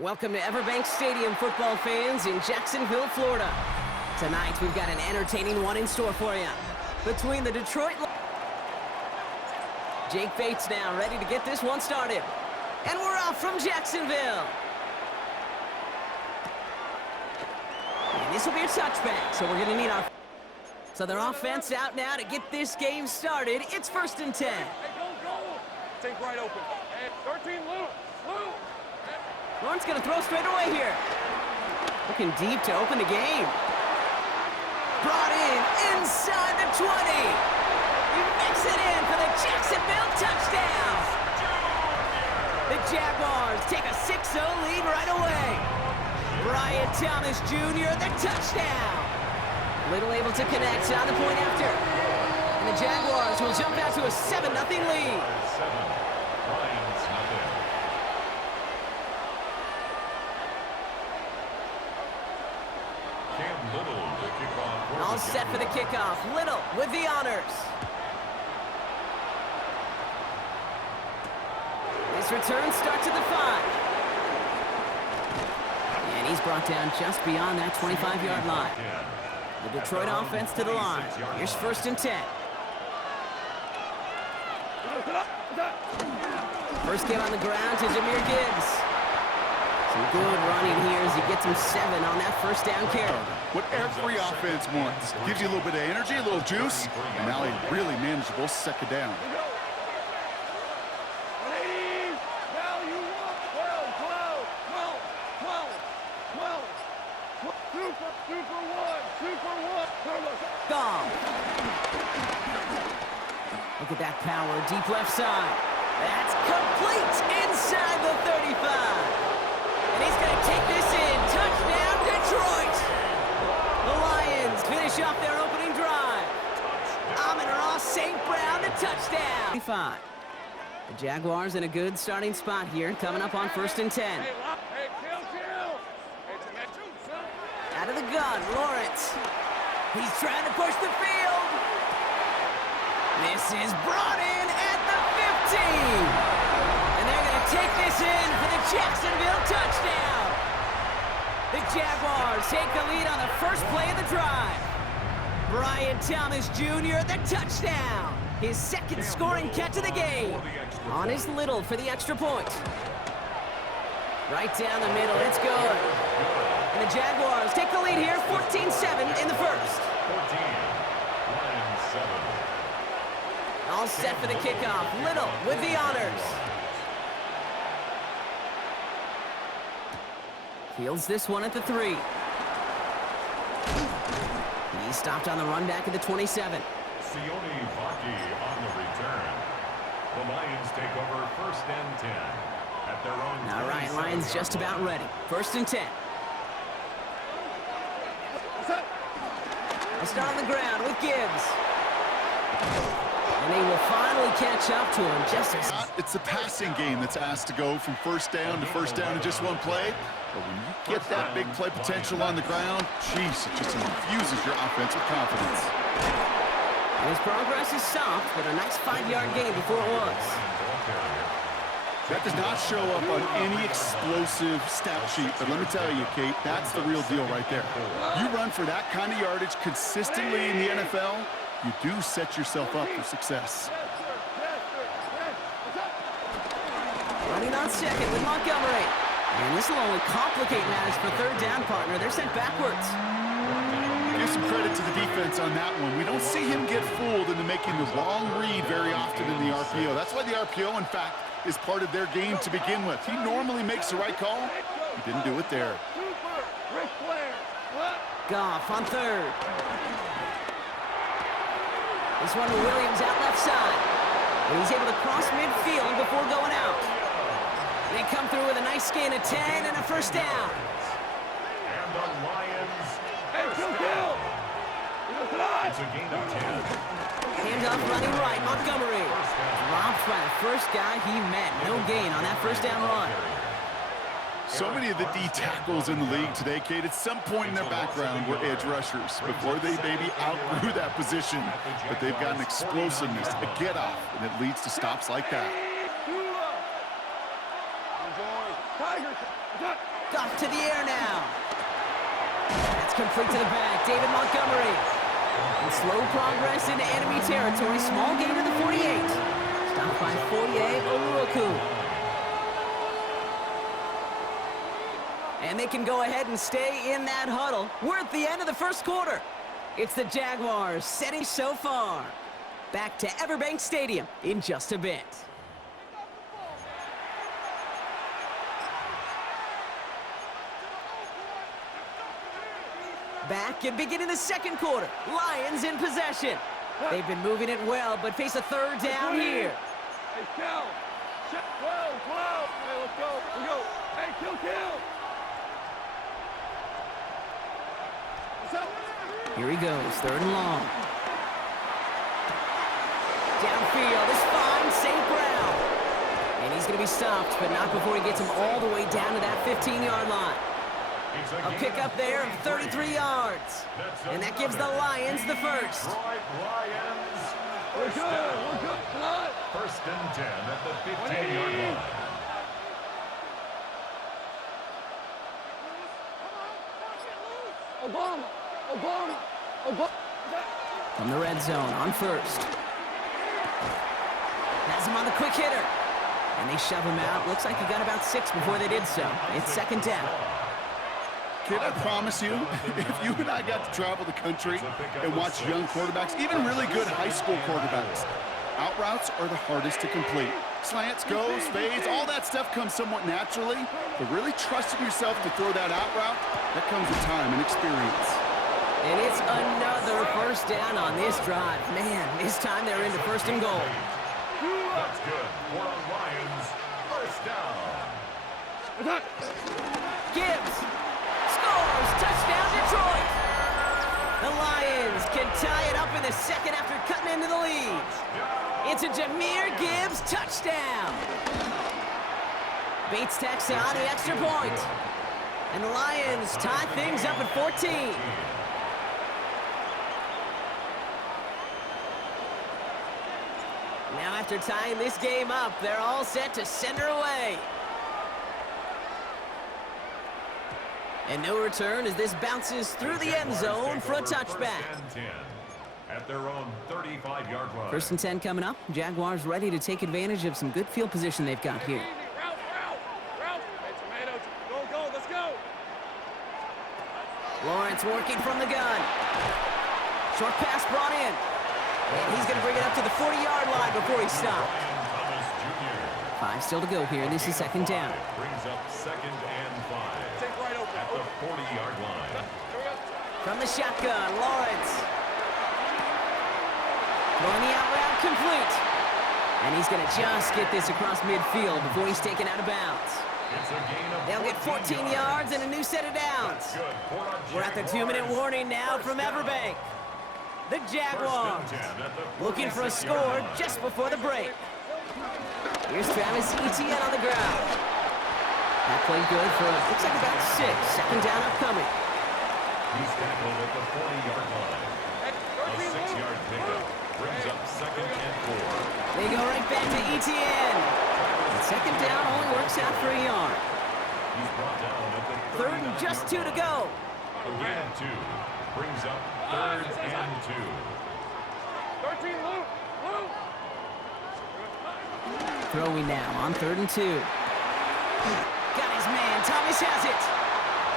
Welcome to Everbank Stadium, football fans in Jacksonville, Florida. Tonight, we've got an entertaining one in store for you. Between the Detroit... Jake Bates now ready to get this one started. And we're off from Jacksonville. And this will be a touchback, so we're going to need our... So their offense out now to get this game started. It's 1st and 10. Hey, go. Take right open. Hey, 13, Lou. Lawrence going to throw straight away here. Looking deep to open the game. Brought in inside the 20. He makes it in for the Jacksonville touchdown. The Jaguars take a 6-0 lead right away. Brian Thomas Jr., the touchdown. Little able to connect on the point after. And the Jaguars will jump out to a 7-0 lead. All set for the kickoff. Little with the honors. This return starts at the 5. And he's brought down just beyond that 25-yard line. The Detroit offense to the line. Here's 1st and 10. First game on the ground to Jahmyr Gibbs. Some good running here as he gets him 7 on that first down carry. What every offense wants. Gives you a little bit of energy, a little juice, and now a really manageable second down. Gone. Look at that power, deep left side. That's complete inside the 35. And he's going to take this in. Touchdown, Detroit! The Lions finish off their opening drive. Amon-Ra St. Brown, the touchdown. 35. The Jaguars in a good starting spot here, coming up on 1st and 10. Out of the gun, Lawrence. He's trying to push the field. This is brought in at the 15. And they're going to take this in for the Jacksonville touchdown. The Jaguars take the lead on the first play of the drive. Brian Thomas Jr., the touchdown. His second scoring catch of the game. On his Little for the extra point. Right down the middle, it's good. And the Jaguars take the lead here, 14-7 in the first. 14-7. All set for the kickoff. Little with the honors. Fields this one at the 3. He stopped on the run back at the 27. Sione Vaki on the return. The Lions take over 1st and 10 at their own. Now Ryan Lyons just about ready. 1st and 10. They'll start on the ground with Gibbs. And they will finally catch up to him just as... It's the passing game that's asked to go from first down in just one play. But when you get that big play potential on the ground, jeez, it just infuses your offense with confidence. His progress is soft, but a nice 5-yard gain before it was. That does not show up on any explosive stat sheet, but let me tell you, Kate, that's the real deal right there. You run for that kind of yardage consistently in the NFL, you do set yourself up for success. Running on second with Montgomery. And this will only complicate matters for third down, partner. They're sent backwards. Give some credit to the defense on that one. We don't see him get fooled into making the wrong read very often in the RPO. That's why the RPO, in fact, is part of their game to begin with. He normally makes the right call. He didn't do it there. Goff on 3rd. This one to Williams out left side. And he's able to cross midfield before going out. They come through with a nice gain of 10 and a first down. And the Lions. It's a gain of 10. Handoff running right, Montgomery. Dropped by the first guy he met. No gain on that first down run. So many of the D tackles in the league today, Kate, at some point in their background were edge rushers before they maybe outgrew that position. But they've got an explosiveness, a get-off, and it leads to stops like that. Tigers. Off to the air now. That's complete to the back. David Montgomery. And slow progress into enemy territory. Small gain to the 48. Stopped by Foye Oluoku. And they can go ahead and stay in that huddle. We're at the end of the first quarter. It's the Jaguars setting so far. Back to Everbank Stadium in just a bit. Back and beginning the second quarter. Lions in possession. They've been moving it well, but face a third down here. Hey, Cal. 12. Hey, let's go. We go. Hey, kill. What's up? Here he goes, third and long. Downfield is fine, St. Brown. And he's going to be stopped, but not before he gets him all the way down to that 15-yard line. A pickup there of 33 yards. And that gives the Lions the first. Lions. We're good. Come on. First and 10 at the 15-yard line. Obama. From the red zone on first. Has him on the quick hitter. And they shove him out. Looks like he got about 6 before they did so. It's second down. Kid, I promise you, if you and I got to travel the country and watch young quarterbacks, even really good high school quarterbacks, out routes are the hardest to complete. Slants, goes, fades, all that stuff comes somewhat naturally, but really trusting yourself to throw that out route, that comes with time and experience. And it's another first down on this drive. Man, this time they're into first and goal. That's good for the Lions. First down. Gibbs scores. Touchdown, Detroit. The Lions can tie it up in the second after cutting into the lead. It's a Jahmyr Gibbs touchdown. Bates tacks on the extra point. And the Lions tie things up at 14. Now after tying this game up, they're all set to send her away. And no return as this bounces through the end zone for a touchback. First and 10 at their own 35-yard line. First and 10 coming up. Jaguars ready to take advantage of some good field position they've got here. Route. Hey, tomatoes. Go. Let's go. Lawrence working from the gun. Short pass brought in. And he's going to bring it up to the 40-yard line before he stopped. Thomas Jr. 5 still to go here. This is second down. Brings up second and 5 Take right open. at the 40-yard line. Here we go. From the shotgun, Lawrence. Throwing the out route complete. And he's going to just get this across midfield before he's taken out of bounds. It's a gain of They'll get 14 yards and a new set of downs. Good for the We're at the 2-minute warning now from Everbank. The Jaguars looking for a score just before the break. Here's Travis Etienne on the ground. That played good for, looks like about 6. Second down upcoming. He's tackled at the 40-yard line. A 6-yard pickup brings up second and 4. They go right back to Etienne. And second down only works out for a yard. He's brought down at the Third and just 2 to go. A gain of 2 brings up third and 2. 13, Lou. Throwing now on 3rd and 2. Got his man. Thomas has it.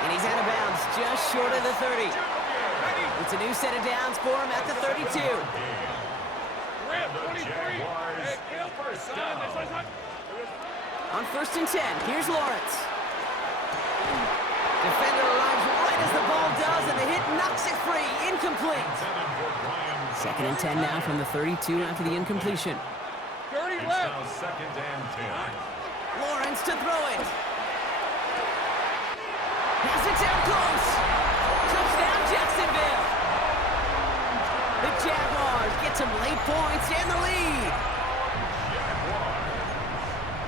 And he's out of bounds just short of the 30. It's a new set of downs for him at the 32. Red, 23. Hey, kill. First down. On 1st and 10, here's Lawrence. Defender arrives right as the ball does, and the hit knocks it free. Incomplete. Second and 10 now from the 32 after the incompletion. 30 It's left. now second and 10. Lawrence to throw it. Pass it down close. Touchdown, Jacksonville. The Jaguars get some late points and the lead.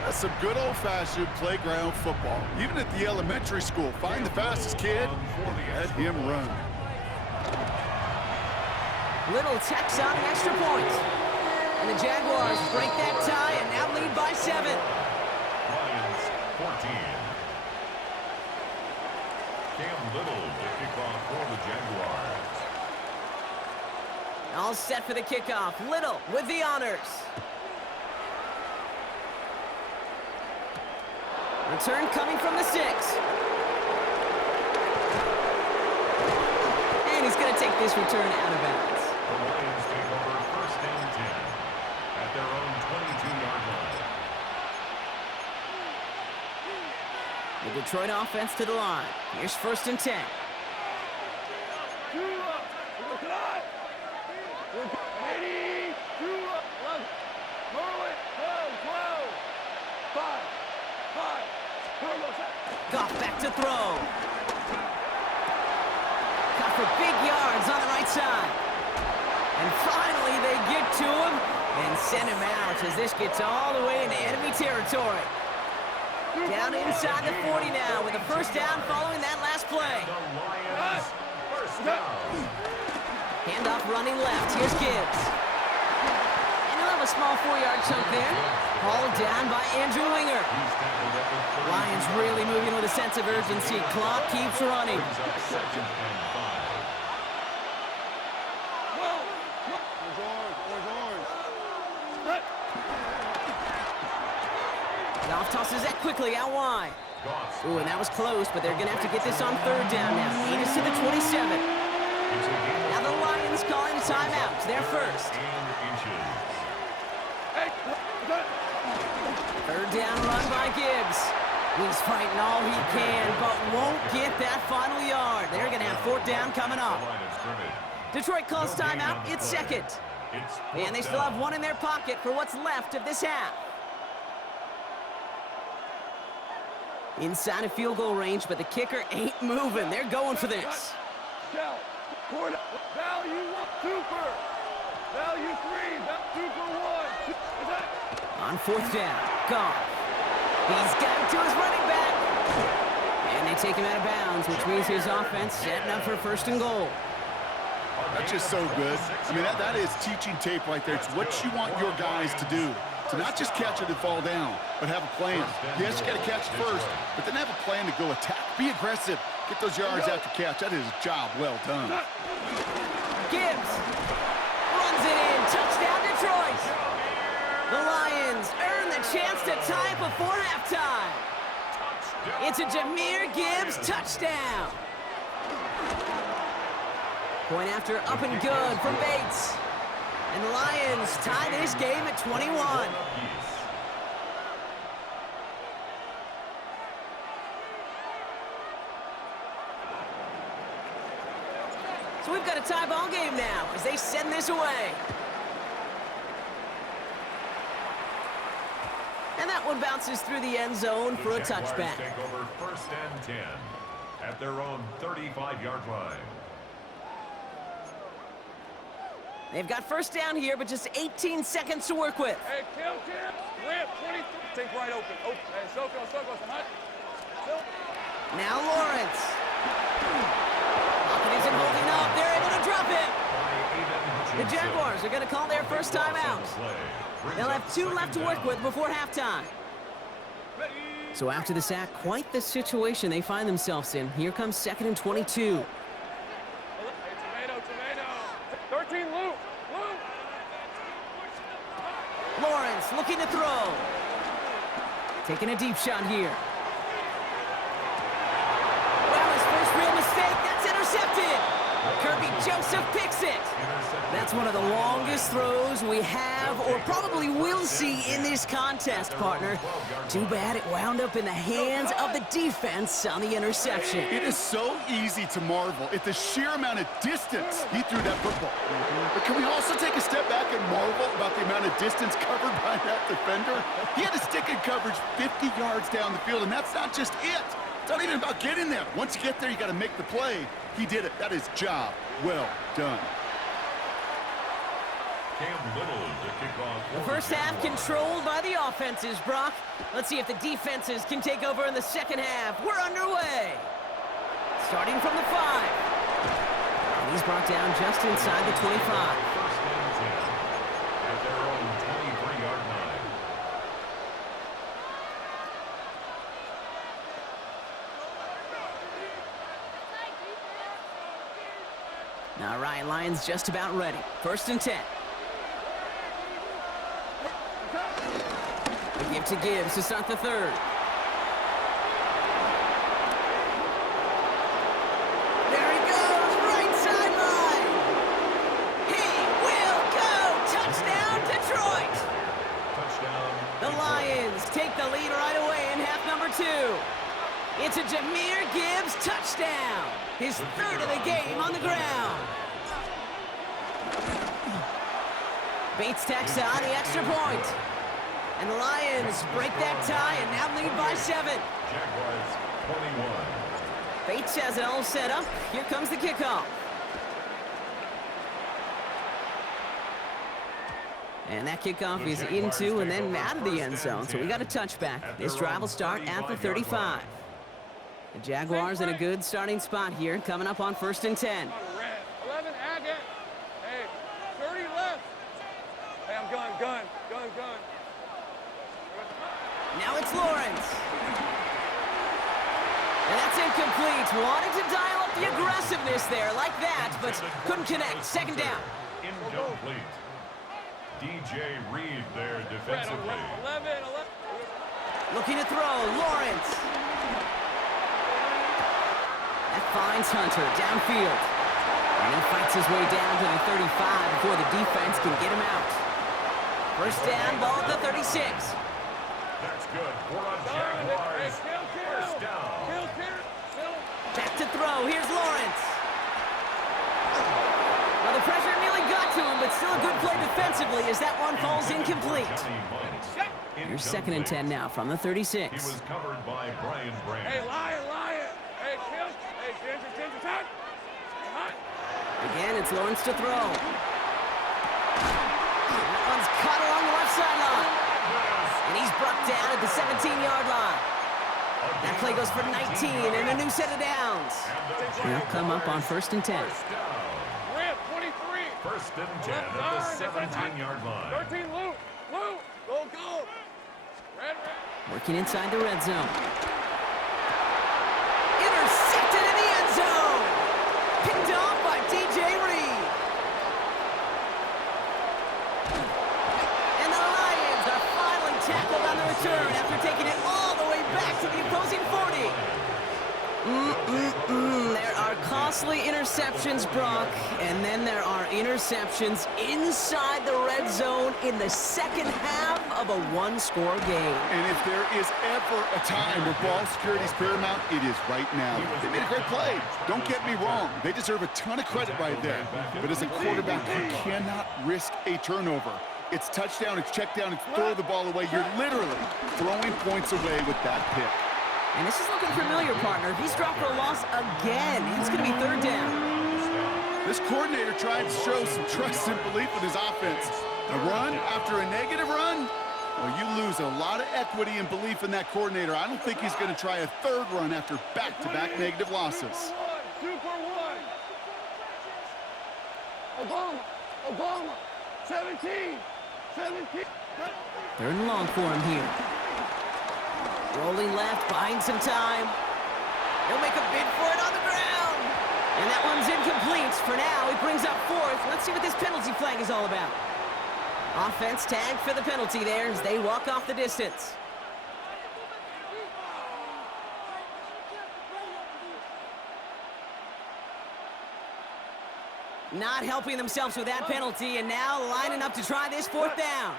That's some good old-fashioned playground football. Even at the elementary school, find the fastest kid and let him run. Little tacks on an extra point. And the Jaguars break that tie and now lead by 7. Lions 14, Cam Little to kick off for the Jaguars. All set for the kickoff. Little with the honors. Return coming from the 6. And he's going to take this return out of bounds. The Lions take over first and 10 at their own 22-yard line. The Detroit offense to the line. Here's first and 10. Goff back to throw. Got for big yards on the right side. And finally they get to him and send him out as this gets all the way into enemy territory. Down inside the 40 now with a first down following that last play. The Lions first down. Handoff running left. Here's Gibbs. And he'll have a small 4-yard chunk there. Hauled down by Andrew Winger. Lions really moving with a sense of urgency. Clock keeps running. Second and 5. Goff tosses that quickly out wide. Ooh, and that was close, but they're going to have to get this on third down now. Lead us to the 27. Now the Lions calling a timeout. They're first. Third down run by Gibbs. He's fighting all he can, but won't get that final yard. They're going to have fourth down coming up. Detroit calls timeout. It's second. And they still have one in their pocket for what's left of this half. Inside of field goal range, but the kicker ain't moving. They're going for this. Value 1, super. Value 3, super 1. On fourth down, Goff. He's got it to his running back. And they take him out of bounds, which means his offense setting up for first and goal. That's just so good. I mean, that is teaching tape right there. It's what you want your guys to do. To not just catch it and fall down, but have a plan. Yes, you got to catch it first, but then have a plan to go attack. Be aggressive. Get those yards after catch. That is a job well done. Gibbs runs it in. Touchdown, Detroit. The Lions earn the chance to tie it before halftime. It's a Jahmyr Gibbs touchdown. Point after up and good from Bates. And the Lions tie this game at 21. So we've got a tie ball game now as they send this away. And that one bounces through the end zone for a touchback. Take over first and 10 at their own 35-yard line. They've got first down here, but just 18 seconds to work with. Hey, Kim, ramp 20. Take right open. Open. Hey, Soko, Now Lawrence. Hopkins isn't holding up. They're able to drop it. The Jaguars are going to call their first time out. They'll have 2 left to work with before halftime. So after the sack, quite the situation they find themselves in. Here comes second and 22. Hey, tomato. 13, Luke. Lawrence looking to throw. Taking a deep shot here. Well, his first real mistake. That's intercepted. Kirby Joseph picks it. That's one of the longest throws we have or probably will see in this contest, partner. Too bad it wound up in the hands of the defense on the interception. It is so easy to marvel at the sheer amount of distance he threw that football. But can we also take a step back and marvel about the amount of distance covered by that defender? He had to stick in coverage 50 yards down the field, and that's not just it. It's not even about getting there. Once you get there, you got to make the play. He did it. That is job well done. Cam Little to kick off. The first half controlled by the offenses, Brock. Let's see if the defenses can take over in the second half. We're underway. Starting from the 5. And he's brought down just inside the 25. First and 10 at their own 23-yard line. All right, Lions just about ready. 1st and 10. A give to Gibbs to start the 3rd. There he goes, right sideline. He will go. Touchdown, Detroit. Touchdown. The Lions take the lead right away in half number 2. It's a Jahmyr Gibbs touchdown. His 3rd of the game on the ground. Bates tacks on the extra point. And the Lions break that tie and now lead by 7. Jaguars 21. Bates has it all set up. Here comes the kickoff. And that kickoff is into and then out of the end zone. So we got a touchback. This drive will start at the 35. The Jaguars in a good starting spot here, coming up on 1st and 10. 11, Agate. Hey, 30 left. Hey, I'm gun. Now it's Lawrence. And that's incomplete. Wanted to dial up the aggressiveness there like that, but couldn't connect. 2nd down. Incomplete. DJ Reed there defensively. 11. Looking to throw. Lawrence. That finds Hunter downfield. And he fights his way down to the 35 before the defense can get him out. 1st down, ball at the 36. That's good. For a Jaguars. 1st down. Back to throw. Here's Lawrence. Well, the pressure nearly got to him, but still a good play defensively as that one falls incomplete. Here's 2nd and 10 now from the 36. He was covered by Brian Brandt. Hey, Lion. Hey, Kill. Hey, Ginger, time. Again, it's Lawrence to throw. That one's caught along the left sideline. And he's brought down at the 17-yard line. That play goes for 19 and a new set of downs. He'll come up on 1st and 10. Rip, 23. 1st and 10 at the 17-yard line. 13, Lou. Go. Red. Working inside the red zone. Intercepted in the end zone. Picked off by DJ Reed. And the Lions are finally tackled on the return after taking it all the way back to the opposing 40. There are costly interceptions, Brock, and then there are interceptions inside the red zone in the 2nd half of a 1-score game. And if there is ever a time where ball security is paramount, it is right now. They made a great play. Don't get me wrong. They deserve a ton of credit right there. But as a quarterback, you cannot risk a turnover. It's touchdown, it's check down, it's throw the ball away. You're literally throwing points away with that pick. And this is looking familiar, partner. He's dropped for a loss again. It's going to be 3rd down. This coordinator tried to show some trust and belief in his offense. A run after a negative run? Well, you lose a lot of equity and belief in that coordinator. I don't think he's going to try a 3rd run after back-to-back negative losses. Super one. Obama. 17. 3rd and long for him here. Rolling left, buying some time. He'll make a bid for it on the ground. And that one's incomplete. For now, he brings up 4th. Let's see what this penalty flag is all about. Offense tagged for the penalty there as they walk off the distance. Not helping themselves with that penalty, and now lining up to try this 4th down.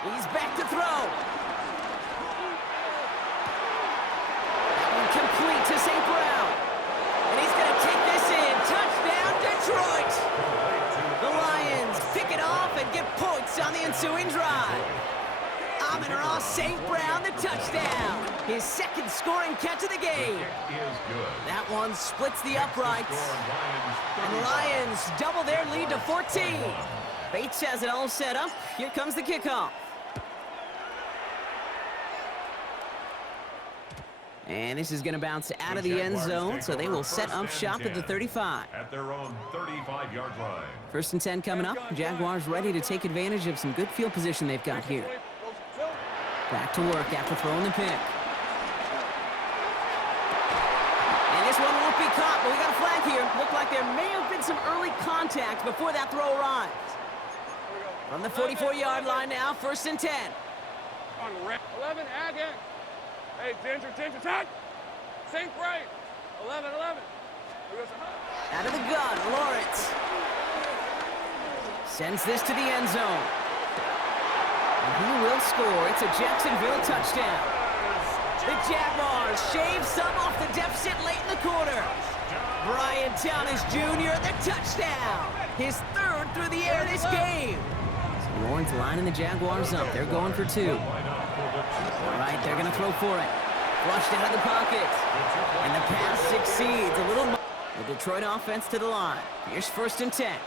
He's back to throw. That one complete to St. Brown. And he's going to take this in. Touchdown, Detroit. The Lions pick it off and get points on the ensuing drive. Amon-Ra St. Brown, the touchdown. His 2nd scoring catch of the game. That one splits the uprights. And the Lions double their lead to 14. Bates has it all set up. Here comes the kickoff. And this is going to bounce out of the end zone, so they will set up shop at the 35. At their own 35-yard line. 1st and 10 coming up. Jaguars ready to take advantage of some good field position they've got here. Back to work after throwing the pick. And this one won't be caught, but we got a flag here. Looked like there may have been some early contact before that throw arrived. From the 44-yard line now, 1st and 10. On 11, again. Hey, danger, tag. Sink right. 11. Out of the gun, Lawrence. Sends this to the end zone. And he will score. It's a Jacksonville touchdown. The Jaguars shave some off the deficit late in the quarter. Brian Thomas Jr., the touchdown. His 3rd through the air this game. So Lawrence lining the Jaguars up. They're going for 2. All right, they're going to throw for it. Flushed out of the pocket. And the pass succeeds. A little. The Detroit offense to the line. Here's 1st and 10.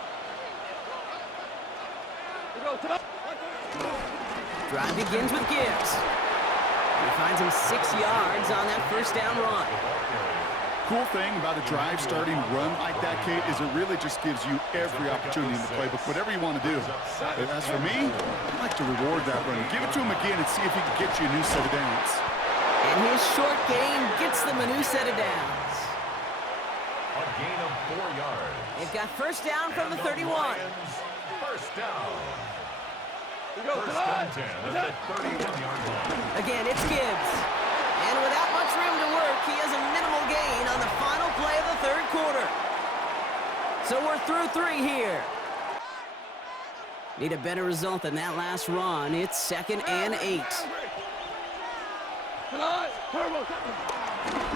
Drive begins with Gibbs. He finds him 6 yards on that 1st down run. Cool thing about a drive starting run like that, Kate, is it really just gives you every opportunity in the playbook, whatever you want to do. But as for me, I'd like to reward that run. Give it to him again and see if he can get you a new set of downs. And his short gain gets them a new set of downs. A gain of 4 yards. They've got 1st down from the 31. First down. First and 10 at the 31-yard line. Again, it's Gibbs. And without much room to work, he has a minimal gain on the final play of the 3rd quarter. So we're through 3 here. Need a better result than that last run. It's 2nd and 8.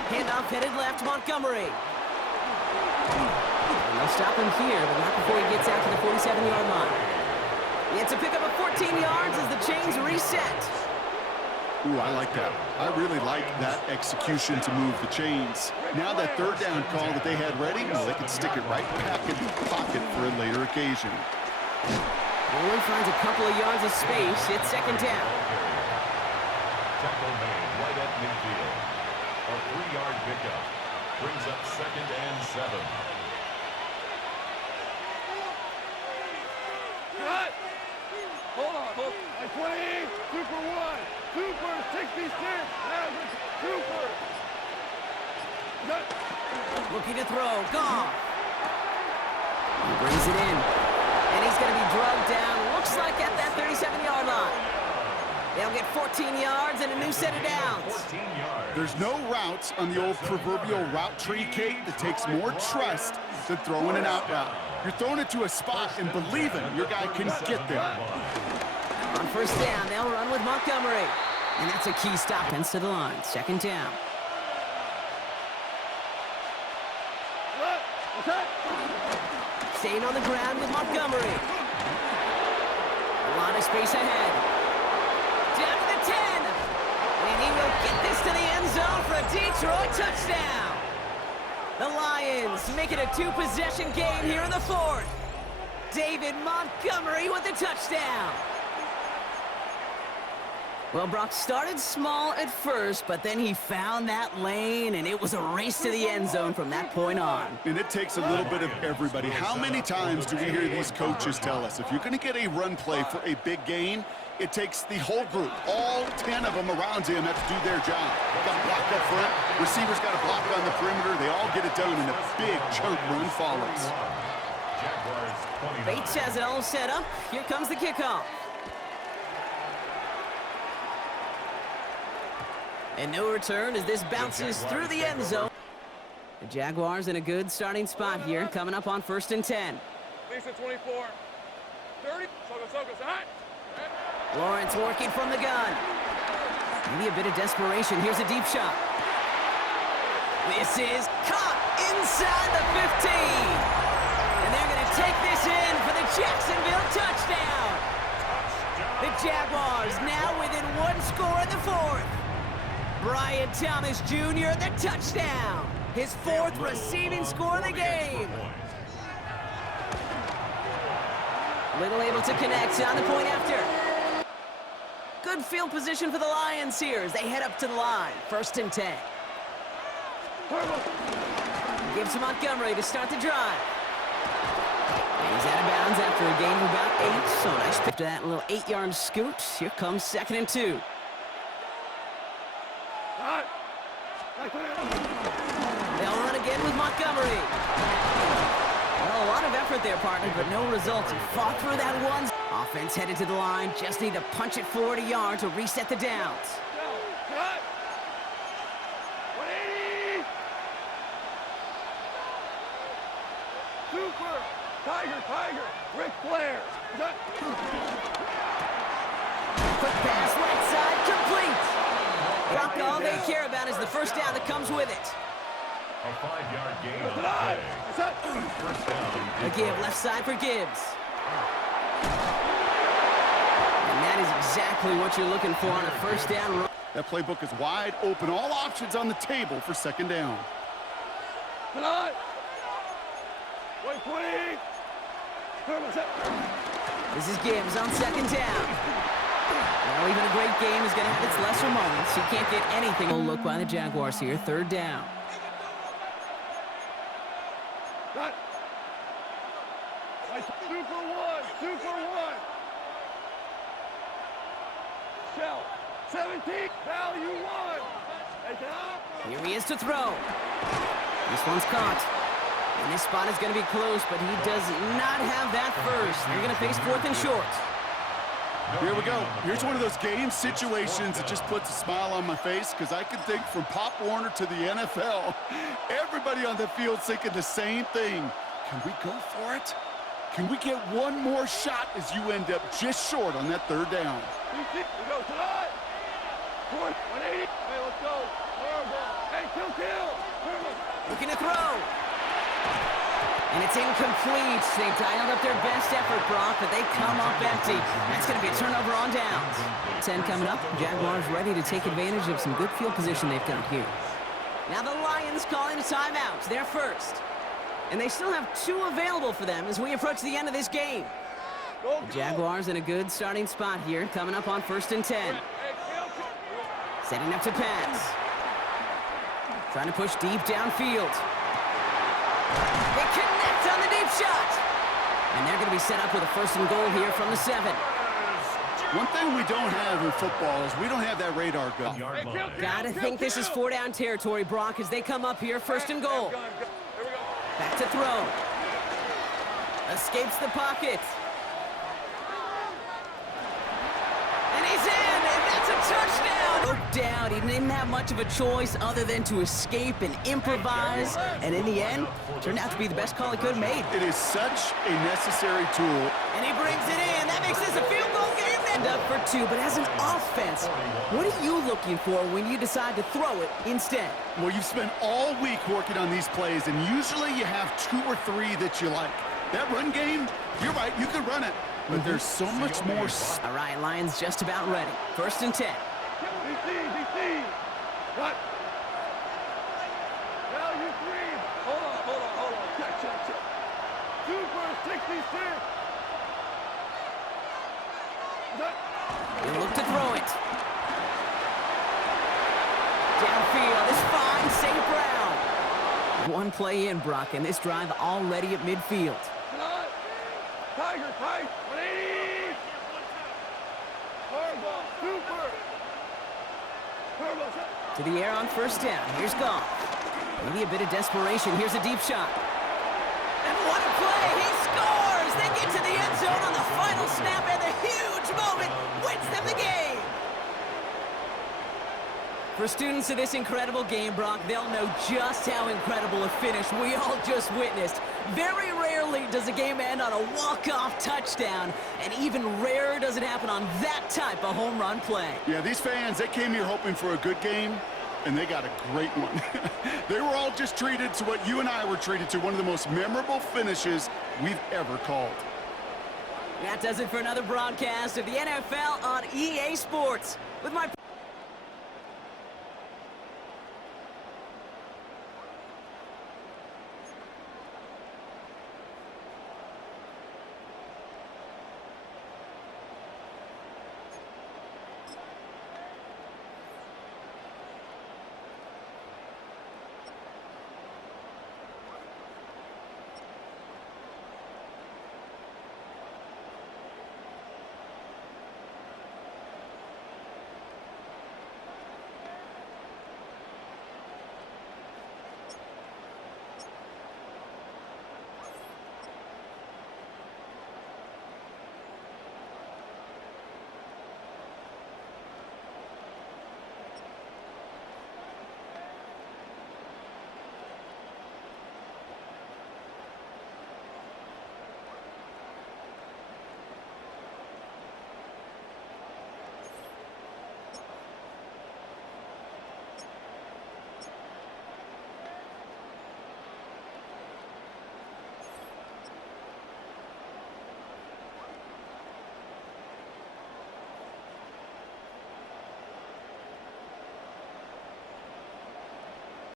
Handoff headed left, Montgomery. And they'll stop him here, but not before he gets out to the 47-yard line. It's a pickup of 14 yards as the chains reset. Ooh, I like that. I really like that execution to move the chains. Now that 3rd down call that they had ready, well, they can stick it right back in the pocket for a later occasion. Only finds a couple of yards of space. It's 2nd down. Tackle made right at midfield. A 3-yard pickup brings up 2nd and 7. Cut! Hold on. 20, Super 1, Super 66, average, Super. Cut! Looking to throw. Goff. He brings it in. And he's going to be drugged down. Looks like at that 37-yard line. They'll get 14 yards and a new set of downs. 14 yards. There's no routes on the old proverbial route tree, Kate, that takes more trust than throwing an out route. You're throwing it to a spot and believing your guy can get there. On 1st down, they'll run with Montgomery. And that's a key stop. Hence to the line. 2nd down. Staying on the ground with Montgomery. A lot of space ahead. Down to the 10. And he will get this to the end zone for a Detroit touchdown. The Lions make it a 2-possession game here in the 4th. David Montgomery with the touchdown. Well, Brock started small at first, but then he found that lane, and it was a race to the end zone from that point on. And it takes a little bit of everybody. How many times do we hear these coaches tell us, if you're going to get a run play for a big gain, it takes the whole group, all 10 of them around him have to do their job. Got to block up front, receivers got to block on the perimeter, they all get it done, and a big chunk run follows. Bates has it all set up. Here comes the kickoff. And no return as this bounces through the end zone. The Jaguars in a good starting spot here, coming up on 1st and 10. Lisa 24, 30, Soka, hot. Lawrence working from the gun. Maybe a bit of desperation. Here's a deep shot. This is caught inside the 15. And they're going to take this in for the Jacksonville touchdown. The Jaguars now within 1 score in the 4th. Brian Thomas Jr., the touchdown. His 4th receiving score of the game. Little able to connect on the point after. Good field position for the Lions here as they head up to the line. 1st and 10. Gives to Montgomery to start the drive. And he's out of bounds after a gain of about 8. So nice pick to that little 8-yard scoot. Here comes 2nd and 2. They'll run again with Montgomery. Well, a lot of effort there, partner, but no results. He fought through that one. Offense headed to the line. Just need to punch it forward a yard to reset the downs. Cut. 180. Super. Tiger. Ric Flair. Cut. Quick pass, right side, complete. Brock, all they care about is the first down that comes with it. A 5-yard gain on the play. First down. A give, left side for Gibbs. And that is exactly what you're looking for on a first down run. That playbook is wide open. All options on the table for second down. Tonight. 120. This is Gibbs on second down. Now, even a great game is going to have its lesser moments. You can't get anything. Oh, look by the Jaguars here. Third down. Cut. Super one. Shell. 17. Value one. Take it out. Here he is to throw. This one's caught. And this spot is going to be close, but he does not have that first. They're going to face 4th and short. Here we go. Here's one of those game situations that just puts a smile on my face because I can think from Pop Warner to the NFL. Everybody on the field thinking the same thing. Can we go for it? Can we get one more shot as you end up just short on that third down? We go tonight. 180. Hey, let's go. Hey, kill. Looking to throw. And it's incomplete. They dialed up their best effort, Brock, but they come up empty. That's going to be a turnover on downs. 10 coming up. Jaguars ready to take advantage of some good field position they've got here. Now the Lions calling a timeout. They're first. And they still have 2 available for them as we approach the end of this game. The Jaguars in a good starting spot here, coming up on 1st and 10. Setting up to pass. Trying to push deep downfield. They connect on the deep shot. And they're going to be set up with a 1st and goal here from the 7. One thing we don't have in football is we don't have that radar gun. Gotta think this is 4-down territory, Brock, as they come up here, 1st and goal. Back to throw. Escapes the pocket. And he's in, and that's a touchdown. Broke down. He didn't have much of a choice other than to escape and improvise. And in the end, turned out to be the best call he could have made. It is such a necessary tool. And he brings it in. That makes this a field goal game. End up for 2, but as an offense, what are you looking for when you decide to throw it instead? Well, you've spent all week working on these plays, and usually you have 2 or 3 that you like. That run game, you're right, you can run it, but there's so much more. All right, Lions just about ready. 1st and 10. DC. What? Value 3. Hold on. Check. Super 66. He'll look to throw it. Downfield is fine. St. Brown. 1 play in, Brock, and this drive already at midfield. Tiger, 180. Super. To the air on 1st down. Here's Goff. Maybe a bit of desperation. Here's a deep shot. And what a play. He scores. They get to the end zone on the final snap, and the huge moment wins them the game. For students of this incredible game, Brock, they'll know just how incredible a finish we all just witnessed. Very rarely does a game end on a walk-off touchdown, and even rarer does it happen on that type of home run play. Yeah, these fans, they came here hoping for a good game, and they got a great one. They were all just treated to what you and I were treated to, one of the most memorable finishes we've ever called. That does it for another broadcast of the NFL on EA Sports. With my